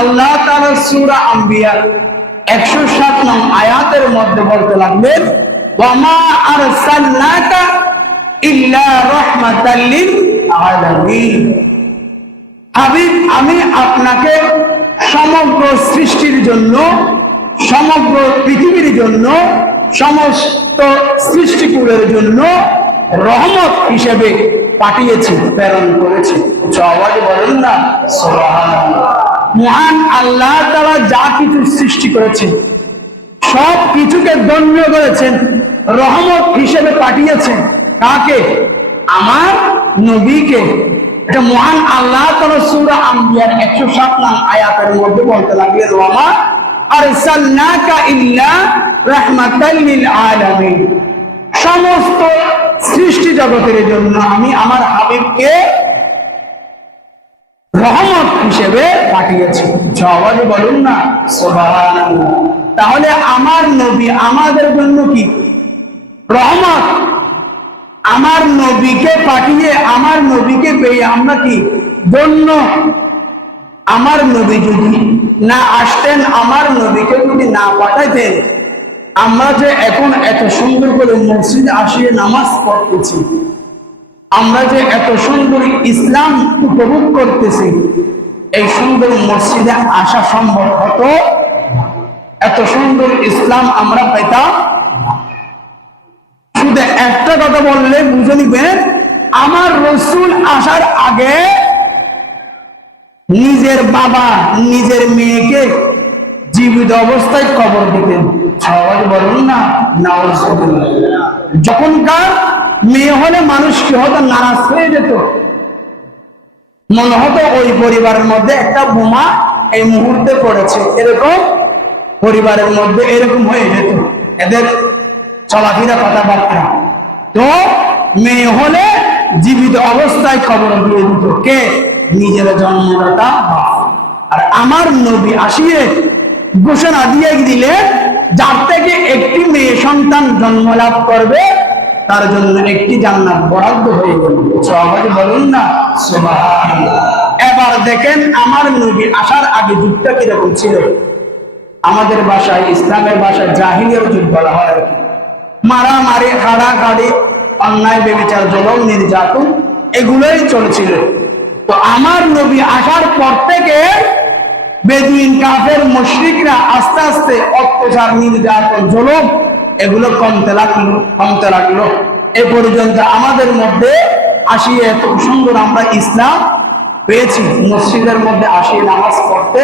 আল্লাহ তাআলা সূরা আম্বিয়া 107 নং আয়াতের মধ্যে বলতে লাগলেন, ওয়া মা আরসালনাকা ইল্লা রাহমাতাল লিল আলামিন। হাবিব, আমি আপনাকে সমগ্র সৃষ্টির জন্য, সমগ্র পৃথিবীর জন্য, সমস্ত সৃষ্টিকুলের জন্য রহমত হিসেবে পাঠিয়েছি, প্রেরণ করেছি। সবাই বলেন না সুবহানাল্লাহ। মহান আল্লাহ তাআলা যা কিছু সৃষ্টি করেছেন সব কিছুকে ধন্য করেছেন, রহমত হিসেবে পাঠিয়েছেন। কাকে? আমার নবীকে। এটা মহান আল্লাহ তাআলা সূরা আম্বিয়ার 107 নং আয়াতের মধ্যে বলতে লাগলেন, ওয়া মা আরসালনাকা ইল্লা রাহমাতাল লিল আলামিন। সমস্ত সৃষ্টি জগতের জন্য আমি আমার হাবিবকে রহমত হিসেবে পাঠিয়েছি। সবাই বলুন না সুবহানাল্লাহ। তাহলে আমার নবী আমাদের জন্য কি রহমত? আমার নবীকে পাঠিয়ে, আমার নবীকে পেয়ে আমরা কি ধন্য? আমার নবী যদি না আসতেন, আমার নবীকে যদি না পাঠাইতেন, আমরা যে এখন এত সুন্দর করে মসজিদে আসিয়ে নামাজ পড়তেছি, আমরা যে এত সুন্দর ইসলাম উপভোগ করতেছি, এই সুন্দর মসজিদে আসা সম্ভব হতো? এত সুন্দর ইসলাম আমরা পেতাম? শুধু একটা কথা বললে বুঝে নিবেন, আমার রাসূল আসার আগে নিজের বাবা নিজের মেয়েকে জীবিত অবস্থায় কবর দিতেন। সবাই বলুন না নাউজুবিল্লাহ। যখনকার মেয়ে হলে মানুষ কি হতো? নারাজ হয়ে যেত। মনে হতো ওই পরিবারের মধ্যে একটা বোমা এই মুহূর্তে পড়েছে, এরকম পরিবারের মধ্যে এরকম হয়ে যেত এদের চলাফেরা, কথাবার্তা। তো মেয়ে হলে জীবিত অবস্থায় খবর দিয়ে দিত কে? নিজের জন্মদাতা বাবা। আর আমার নবী আসিয়ে ঘোষণা দিয়ে দিলেন, যার থেকে একটি মেয়ে সন্তান জন্ম লাভ করবে তার জন্য একটি জান্নাত বরাদ্দ হয়ে গেল। সবাই বলুন না সুবহানাল্লাহ। এবার দেখেন আমার নবী আসার আগে যুগটা কিরকম ছিল। আমাদের ভাষায়, ইসলামের ভাষায় জাহিলিয়ার যুগ বলা হয়। মারামারি, হাড়াহাড়ি, অন্যায়, ব্যভিচার, জুলুম, নির্যাতন এগুলোই চলছিল। তো আমার নবী আসার পর থেকে বেদুইন, কাফের, মুশরিকরা আস্তে আস্তে অত্যাচার, নির্যাতন, জুলুম এগুলো কমতে লাগলো। এ পর্যন্ত আমাদের মধ্যে আসিয়ে এত সুন্দর আমরা ইসলাম পেয়েছি, মসজিদের মধ্যে আসিয়ে নামাজ পড়তে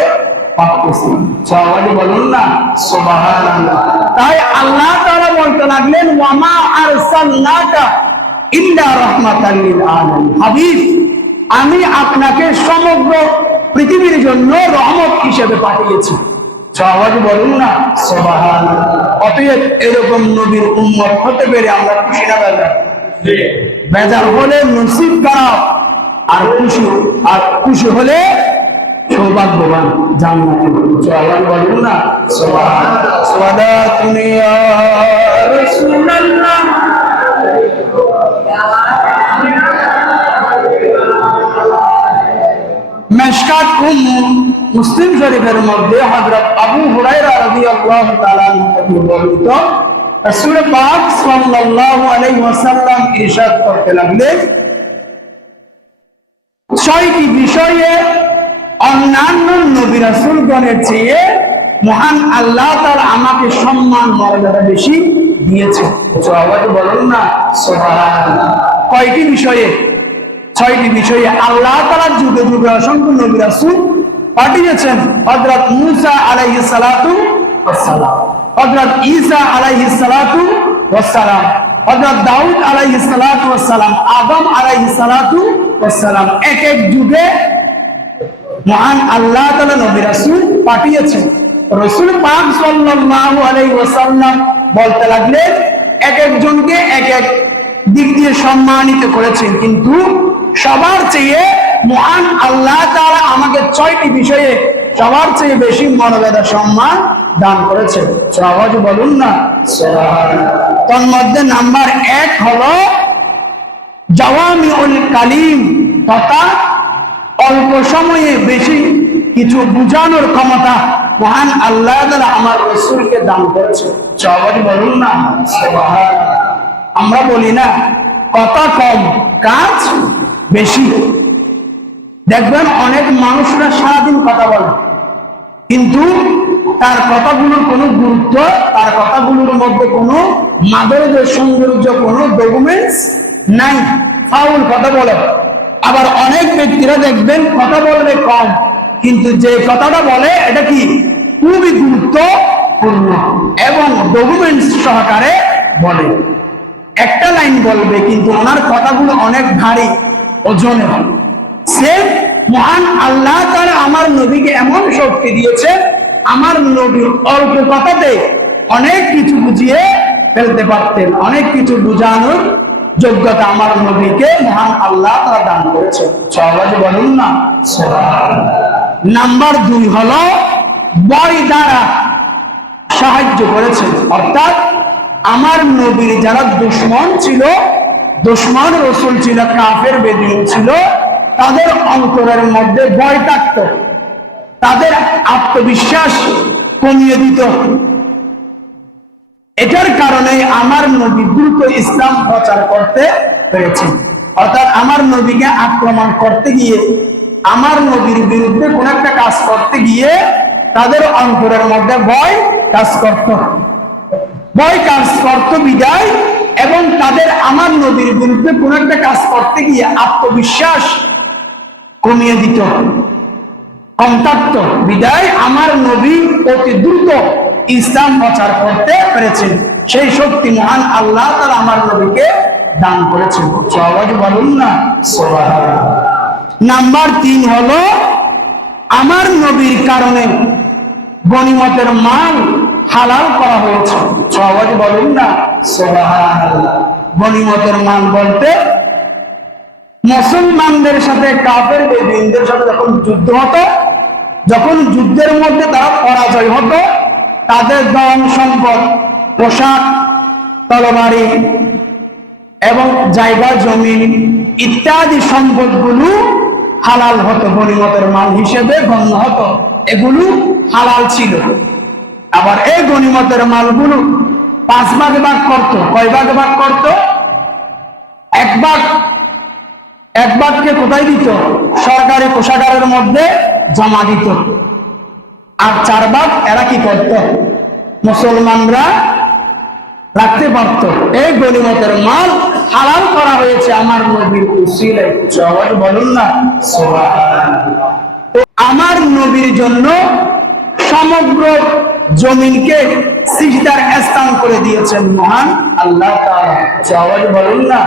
পারতেছি। সবাই বলুন না সুবহানাল্লাহ। তাই আল্লাহ তাআলা বলতে লাগলেন, ওয়া মা আরসালনাকা ইল্লা রাহমাতাল লিল আলামিন। হাবিব, আমি আপনাকে সমগ্র পৃথিবীর জন্য রহমত হিসেবে পাঠিয়েছি। সবাই বলুন না সুবহানাল্লাহ। অতএব এরকম নবীর উম্মত হতে পেরে আমরা খুশি না বেজার? বেজার হলে নসিব খারাপ, আর খুশি হলে সৌভাগ্যবান, জান্নাতে। সবাই বলুন না সুবহানাল্লাহ। সালাতুন ইয়া রাসূলুল্লাহ। মিশকাত মুসলিম শরীফের মধ্যে হযরত আবু হুরায়রা রাদিয়াল্লাহু তাআলা থেকে বর্ণিত, রাসূল পাক সাল্লাল্লাহু আলাইহি ওয়াসাল্লাম ইরশাদ করতে লাগলেন, 6টি বিষয়ে অন্যান্য নবী রাসূলগণের চেয়ে মহান আল্লাহ তাআলা আমাকে সম্মান মর্যাদা বেশি দিয়েছে। সবাই বলুন না সুবহানাল্লাহ। কয়টি বিষয়ে? 6টি বিষয়ে আল্লাহ তাআলা যুগে যুগে অসংখ্য নবী রাসূল পাঠিয়েছেন। হযরত মূসা আলাইহিস সালাতু ওয়াস সালাম, হযরত ঈসা আলাইহিস সালাতু ওয়াস সালাম, হযরত দাউদ আলাইহিস সালাতু ওয়াস সালাম, আদম আলাইহিস সালাতু ওয়াস সালাম। এক এক যুগে মহান আল্লাহ তাআলা নবী রাসূল পাঠিয়েছেন। রাসূল পাক সাল্লাল্লাহু আলাইহি ওয়াসাল্লাম বলতে লাগলেন, এক একজনকে এক এক দিক দিয়ে সম্মানিত করেছেন, কিন্তু সবার চেয়ে মহান আল্লাহ তাআলা আমাকে 6টি বিষয়ে সবার চেয়ে বেশি মর্যাদা সম্মান দান করেছেন। সবাই বলুন না সুবহানাল্লাহ। তার মধ্যে নাম্বার 1 হলো জাওয়ামিউল কালিম তথা অল্প সময়ে বেশি কিছু বুঝানোর ক্ষমতা মহান আল্লাহ তাআলা আমার রাসূলকে দান করেছে। সবাই বলুন না সুবহানাল্লাহ। আমরা বলি না কথা কম কাজ বেশি। দেখবেন অনেক মানুষরা সারাদিন কথা বলে, কিন্তু তার কথাগুলোর কোনো গুরুত্ব, তার কথাগুলোর মধ্যে কোনো মাধুর্য সৌন্দর্য, কোনো ডকুমেন্টস নাই, ফাউল কথা বলে। আবার অনেক ব্যক্তিরা দেখবেন কথা বলবে কম, কিন্তু যে কথাটা বলে এটা কি খুবই গুরুত্বপূর্ণ এবং ডকুমেন্টস সহকারে বলে। একটা লাইন বলবে কিন্তু ওনার কথাগুলো অনেক ভারী ওজনের। সে মহান আল্লাহ তাআলা আমার নবীকে এমন শক্তি দিয়েছে, আমার নবী অল্প কথাতে অনেক কিছু বুঝিয়ে ফেলতে পারতেন, অনেক কিছু বুঝানোর যোগ্যতা আমার নবীকে মহান আল্লাহ তাআলা দান করেছে। সবাই বলুন না সুবহানাল্লাহ। নাম্বার 2 হলো বই দ্বারা সাহায্য করেছেন, অর্থাৎ আমার নবীর যারা দুশমন ছিল, দুশমন রাসূল ছিল, কাফের বেদীন ছিল, তাদের অন্তরের মধ্যে ভয় থাকত, তাদের আত্মবিশ্বাস কমিয়ে দিত। এটার কারণে আমার নবী দ্রুত ইসলাম প্রচার করতে পেরেছে। অর্থাৎ আমার নবীকে আক্রমণ করতে গিয়ে, আমার নবীর বিরুদ্ধে কোন একটা কাজ করতে গিয়ে তাদের অন্তরের মধ্যে ভয় কাজ করত, ভয় কাজ করত বিদায়, এবং তাদের আমার নবীর বিরুদ্ধে কোন একটা কাজ করতে গিয়ে আত্মবিশ্বাস কমিয়ে দিত, কম থাকত বিদায় আমার নবী অতি দ্রুত ইসলাম প্রচার করতে পেরেছেন। সেই শক্তি মহান আল্লাহ তাআলা আমার নবীকে দান করেছেন। সবাই বলুন না সুবহানাল্লাহ। নাম্বার 3 হলো আমার নবীর কারণে গনিমতের মাল হালাল করা হয়েছে। সবাই বলুন না সুবহানাল্লাহ। গনিমতের মাল বলতে মুসলমানদের সাথে কাফের বেদীনদের সাথে যখন যুদ্ধ হতো, যখন যুদ্ধের মধ্যে তারা পরাজয় হতো, তাদের ধন সম্পদ, পোশাক, তরবারি এবং জায়গা জমি ইত্যাদি সম্পদগুলো হালাল হতো, গনিমতের মাল হিসেবে গণ্য হতো, এগুলো হালাল ছিল। আবার এই গনিমতের মালগুলো 5 ভাগে ভাগ করত। কয় ভাগে ভাগ করত? 1 ভাগ। 1 ভাগকে কোথায় দিত? সরকারি কোষাগারের মধ্যে জমা দিত। আর 4 ভাগ এরা কি করত? মুসলমানরা রাখতে পারত। এই গনিমতের মাল হালাল করা হয়েছে আমার নবীর উসিলায়। সবাই বলুন না সুবহানাল্লাহ। আমার নবীর জন্য সমগ্র জমিনকে সিজদার স্থান করে দিয়েছেন মহান আল্লাহ তাআলা। সবাই বলুন না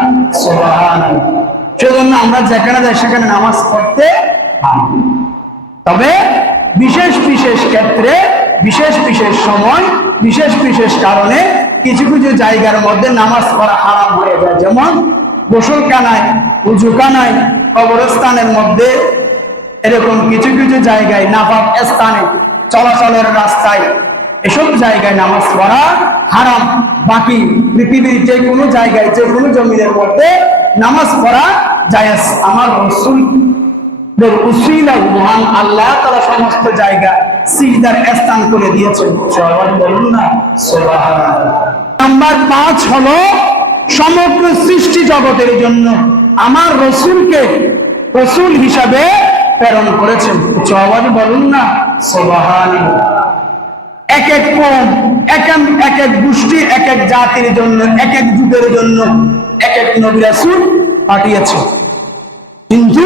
সুবহানাল্লাহ। সেজন্য আমরা যেখানে যাই সেখানে নামাজ পড়তে পারি। তবে বিশেষ বিশেষ ক্ষেত্রে, বিশেষ বিশেষ সময়, বিশেষ বিশেষ কারণে কিছু কিছু জায়গার মধ্যে নামাজ পড়া হারাম হয়ে যায়। যেমন গোসলখানায়, উযুখানায়, কবরস্থানের মধ্যে, এরকম কিছু কিছু জায়গায়, নাপাক স্থানে, চলাচলের রাস্তায়, এসব জায়গায় নামাজ পড়া হারাম। বাকি পৃথিবীর যে কোনো জায়গায়, যে কোনো জমিনের মধ্যে নামাজ পড়া জায়েজ। আমার রাসূলের উসিলায় মহান আল্লাহ তাআলা সমস্ত জায়গা সিজদার স্থান করে দিয়েছেন। সবাই বলুন না সুবহানাল্লাহ। নাম্বার 5 হলো সমগ্র সৃষ্টি জগতের জন্য আমার রাসূলকে রাসূল হিসাবে প্রেরণ করেছেন। সবাই বলুন না সুবহানাল্লাহ। এক এক কওম, এক এক গোষ্ঠী, এক এক জাতির জন্য, এক এক যুগের জন্য এক এক নবী রাসূল পাঠিয়েছে, কিন্তু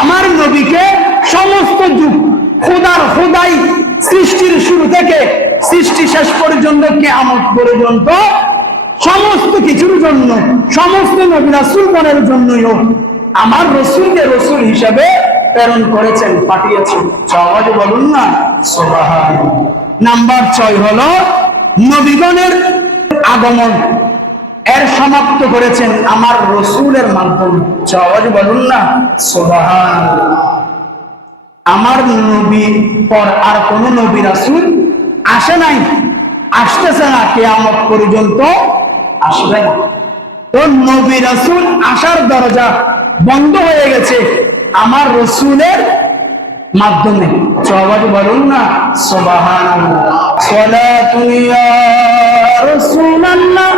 আমার নবীকে সমস্ত যুগ, খোদার খোদাই, সৃষ্টির শুরু থেকে সৃষ্টি শেষ পর্যন্ত, কিয়ামত পর্যন্ত সমস্ত কিছুর জন্য, সমস্ত নবী রাসূলগণের জন্যই আমার রাসূলকে রাসূল হিসেবে প্রেরণ করেছেন, পাঠিয়েছেন। সবাই বলুন না সুবহানাল্লাহ। নাম্বার 6 হলো নবীগণের আগমন এর সমাপ্ত করেছেন আমার রাসূলের মাধ্যমে। সবাই বলুন না সুবহানাল্লাহ। আমার নবী পর আর কোন নবী রাসূল আসে নাই, আসতেছে না, কিয়ামত পর্যন্ত আসবে না। তো নবী রাসূল আসার দরজা বন্ধ হয়ে গেছে, আমার রসুলের মাধ্যমে। সবাই বলুন না সুবহানাল্লাহ। সালাতুন ইয়া রাসূলুল্লাহ